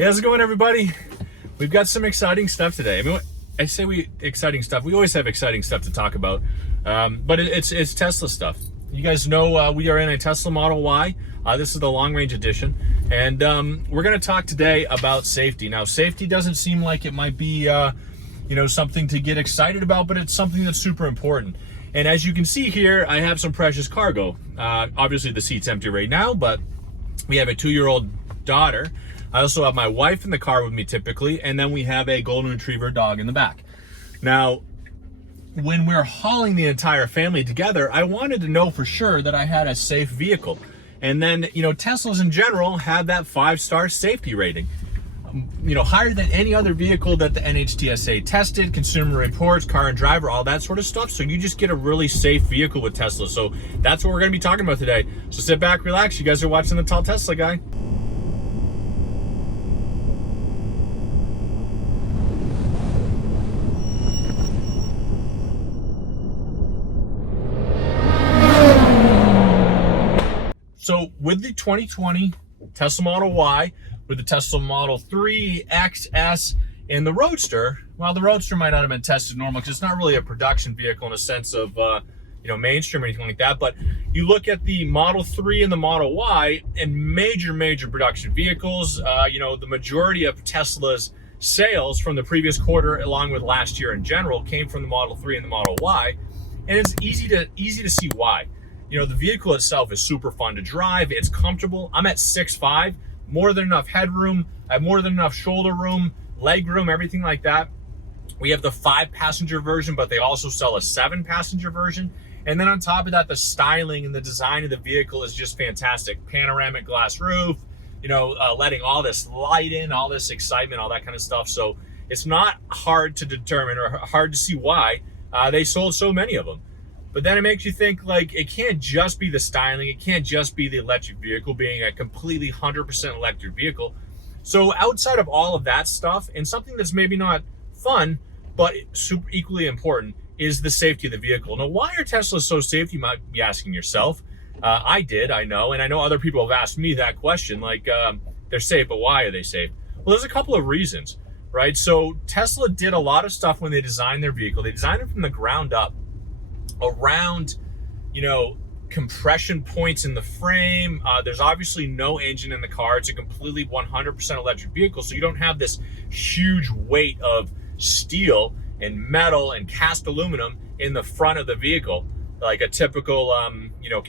Hey, how's it going, everybody? We've got some exciting stuff today. I mean, I say exciting stuff. We always have exciting stuff to talk about, but it's Tesla stuff. You guys know we are in a Tesla Model Y. This is the long-range edition, and we're going to talk today about safety. Now, safety doesn't seem like it might be, something to get excited about, but it's something that's super important. And as you can see here, I have some precious cargo. Obviously, the seat's empty right now, but we have a 2-year-old daughter. I also have my wife in the car with me typically, and then we have a golden retriever dog in the back. Now, when we're hauling the entire family together, I wanted to know for sure that I had a safe vehicle. And then, Teslas in general have that 5-star safety rating. Higher than any other vehicle that the NHTSA tested, Consumer Reports, Car and Driver, all that sort of stuff. So you just get a really safe vehicle with Tesla. So that's what we're going to be talking about today. So sit back, relax. You guys are watching the Tall Tesla Guy. So with the 2020 Tesla Model Y, with the Tesla Model 3, X, S, and the Roadster, well, the Roadster might not have been tested normal because it's not really a production vehicle in a sense of, mainstream or anything like that. But you look at the Model 3 and the Model Y and major production vehicles, the majority of Tesla's sales from the previous quarter, along with last year in general, came from the Model 3 and the Model Y. And it's easy to see why. The vehicle itself is super fun to drive. It's comfortable. I'm at 6'5", more than enough headroom. I have more than enough shoulder room, leg room, everything like that. We have the 5-passenger version, but they also sell a 7-passenger version. And then on top of that, the styling and the design of the vehicle is just fantastic. Panoramic glass roof, letting all this light in, all this excitement, all that kind of stuff. So it's not hard to determine or hard to see why they sold so many of them. But then it makes you think, like, it can't just be the styling. It can't just be the electric vehicle being a completely 100% electric vehicle. So outside of all of that stuff, and something that's maybe not fun, but super equally important, is the safety of the vehicle. Now, why are Teslas so safe, you might be asking yourself. I know, and I know other people have asked me that question, like, they're safe, but why are they safe? Well, there's a couple of reasons, right? So Tesla did a lot of stuff when they designed their vehicle. They designed it from the ground up around, compression points in the frame. There's obviously no engine in the car. It's a completely 100% electric vehicle. So you don't have this huge weight of steel and metal and cast aluminum in the front of the vehicle, like a typical,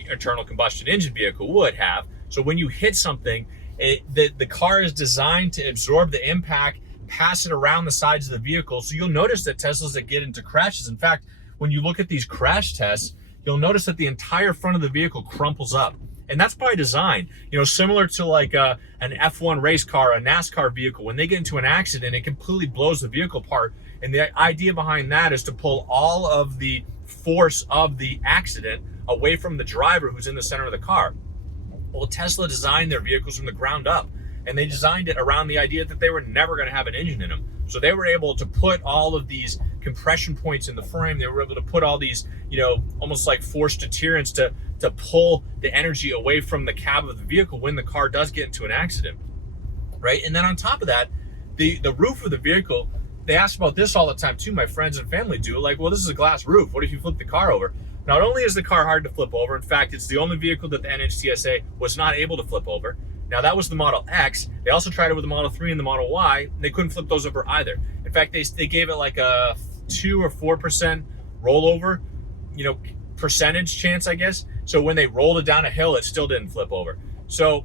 internal combustion engine vehicle would have. So when you hit something, the car is designed to absorb the impact, pass it around the sides of the vehicle. So you'll notice that Teslas that get into crashes, in fact, when you look at these crash tests, you'll notice that the entire front of the vehicle crumples up. And that's by design, similar to like an F1 race car, a NASCAR vehicle. When they get into an accident, it completely blows the vehicle apart. And the idea behind that is to pull all of the force of the accident away from the driver who's in the center of the car. Well, Tesla designed their vehicles from the ground up, and they designed it around the idea that they were never going to have an engine in them. So they were able to put all of these compression points in the frame. They were able to put all these, almost like forced deterrents to pull the energy away from the cab of the vehicle when the car does get into an accident, right? And then on top of that, the roof of the vehicle, they ask about this all the time too. My friends and family do. Like, well, this is a glass roof. What if you flip the car over? Not only is the car hard to flip over, in fact, it's the only vehicle that the NHTSA was not able to flip over. Now, that was the Model X. They also tried it with the Model 3 and the Model Y, and they couldn't flip those over either. In fact, they gave it like a 2 or 4% rollover, percentage chance, I guess. So when they rolled it down a hill, it still didn't flip over. So,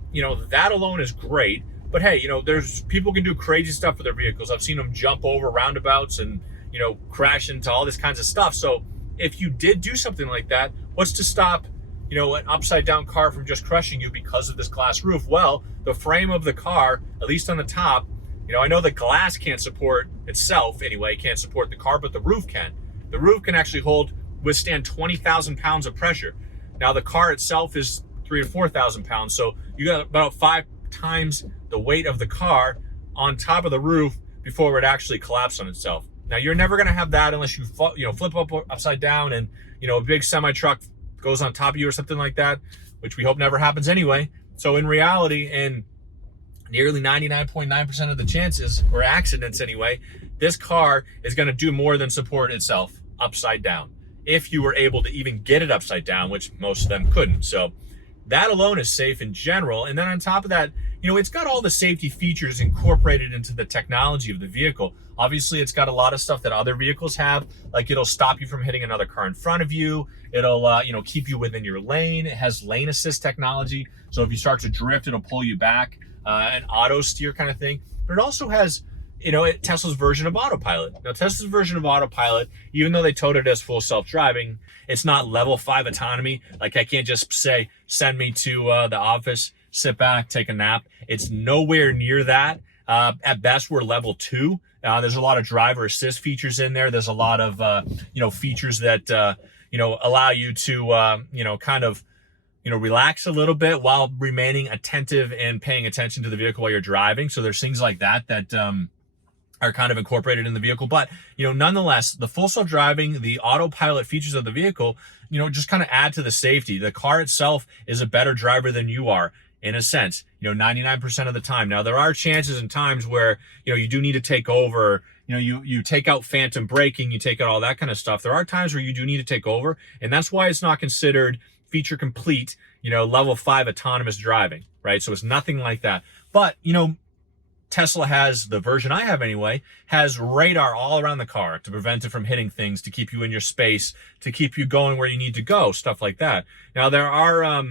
that alone is great. But hey, there's people can do crazy stuff with their vehicles. I've seen them jump over roundabouts and, crash into all this kinds of stuff. So if you did do something like that, what's to stop an upside down car from just crushing you because of this glass roof? Well, the frame of the car, at least on the top, I know the glass can't support itself anyway, can't support the car, but the roof can. The roof can actually withstand 20,000 pounds of pressure. Now the car itself is 3,000 to 4,000 pounds. So you got about 5 times the weight of the car on top of the roof before it would actually collapse on itself. Now you're never going to have that unless you flip up upside down and, a big semi truck goes on top of you or something like that, which we hope never happens anyway. So in reality, and nearly 99.9% of the chances, or accidents anyway, this car is going to do more than support itself upside down. If you were able to even get it upside down, which most of them couldn't. So that alone is safe in general. And then on top of that, it's got all the safety features incorporated into the technology of the vehicle. Obviously, it's got a lot of stuff that other vehicles have, like it'll stop you from hitting another car in front of you. It'll, keep you within your lane. It has lane assist technology. So if you start to drift, it'll pull you back, an auto steer kind of thing. But it also has, Tesla's version of Autopilot. Now, Tesla's version of Autopilot, even though they touted it as full self-driving, it's not level 5 autonomy. Like I can't just say, send me to the office, sit back, take a nap. It's nowhere near that. At best, we're level 2. There's a lot of driver assist features in there. There's a lot of, features that, allow you to, kind of, relax a little bit while remaining attentive and paying attention to the vehicle while you're driving. So there's things like that are kind of incorporated in the vehicle. But, nonetheless, the full self-driving, the autopilot features of the vehicle, just kind of add to the safety. The car itself is a better driver than you are, in a sense, 99% of the time. Now, there are chances and times where, you do need to take over, you take out phantom braking, you take out all that kind of stuff. There are times where you do need to take over, and that's why it's not considered feature complete, level 5 autonomous driving, right? So it's nothing like that. But, Tesla has, the version I have anyway, has radar all around the car to prevent it from hitting things, to keep you in your space, to keep you going where you need to go, stuff like that. Now, there are,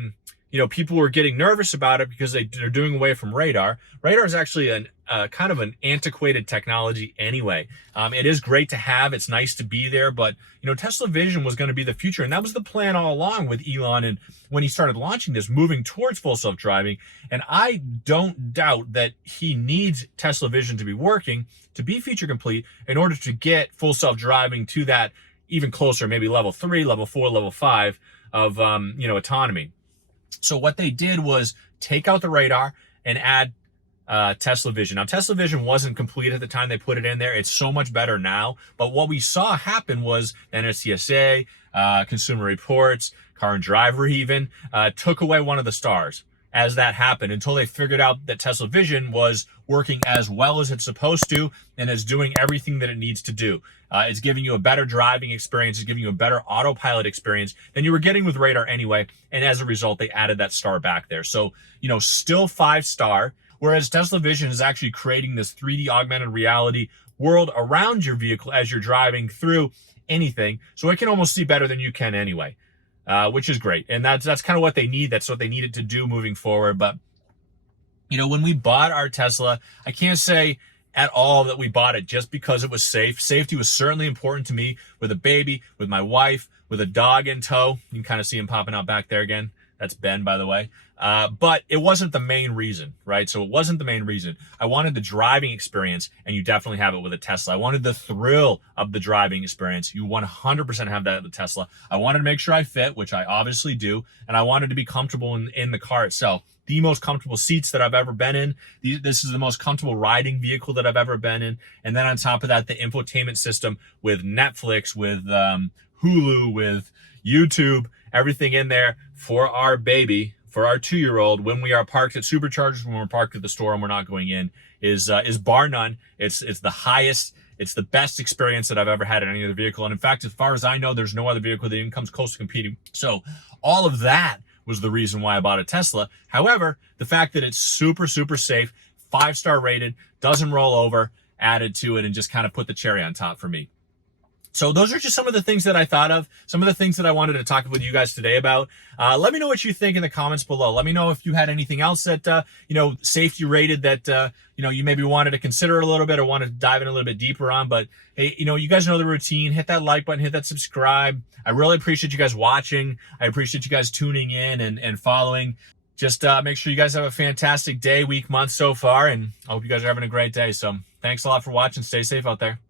people who are getting nervous about it because they're doing away from radar. Radar is actually an kind of an antiquated technology anyway. It is great to have. It's nice to be there, but Tesla Vision was going to be the future, and that was the plan all along with Elon. And when he started launching this, moving towards full self-driving, and I don't doubt that he needs Tesla Vision to be working to be feature complete in order to get full self-driving to that even closer, maybe level 3, level 4, level 5 of autonomy. So what they did was take out the radar and add Tesla Vision. Now, Tesla Vision wasn't complete at the time they put it in there. It's so much better now. But what we saw happen was NHTSA, Consumer Reports, Car and Driver even, took away one of the stars as that happened, until they figured out that Tesla Vision was working as well as it's supposed to and is doing everything that it needs to do. It's giving you a better driving experience. It's giving you a better autopilot experience than you were getting with radar anyway. And as a result, they added that star back there. So, still 5-star, whereas Tesla Vision is actually creating this 3D augmented reality world around your vehicle as you're driving through anything. So it can almost see better than you can anyway, which is great. And that's kind of what they need. That's what they needed to do moving forward. But, when we bought our Tesla, I can't say at all that we bought it just because it was safe. Safety was certainly important to me with a baby, with my wife, with a dog in tow. You can kind of see him popping out back there again. That's Ben, by the way. But it wasn't the main reason, right? So it wasn't the main reason. I wanted the driving experience, and you definitely have it with a Tesla. I wanted the thrill of the driving experience. You 100% have that with the Tesla. I wanted to make sure I fit, which I obviously do, and I wanted to be comfortable in the car itself. The most comfortable seats that I've ever been in. This is the most comfortable riding vehicle that I've ever been in. And then on top of that, the infotainment system with Netflix, with Hulu, with YouTube, everything in there for our baby, for our 2-year-old, when we are parked at superchargers, when we're parked at the store and we're not going in, is bar none. It's the highest, it's the best experience that I've ever had in any other vehicle. And in fact, as far as I know, there's no other vehicle that even comes close to competing. So all of that was the reason why I bought a Tesla. However, the fact that it's super, super safe, 5-star rated, doesn't roll over, added to it and just kind of put the cherry on top for me. So those are just some of the things that I thought of, some of the things that I wanted to talk with you guys today about. Let me know what you think in the comments below. Let me know if you had anything else that, safety rated that, you maybe wanted to consider a little bit or wanted to dive in a little bit deeper on. But, hey, you guys know the routine. Hit that like button, hit that subscribe. I really appreciate you guys watching. I appreciate you guys tuning in and following. Just make sure you guys have a fantastic day, week, month so far. And I hope you guys are having a great day. So thanks a lot for watching. Stay safe out there.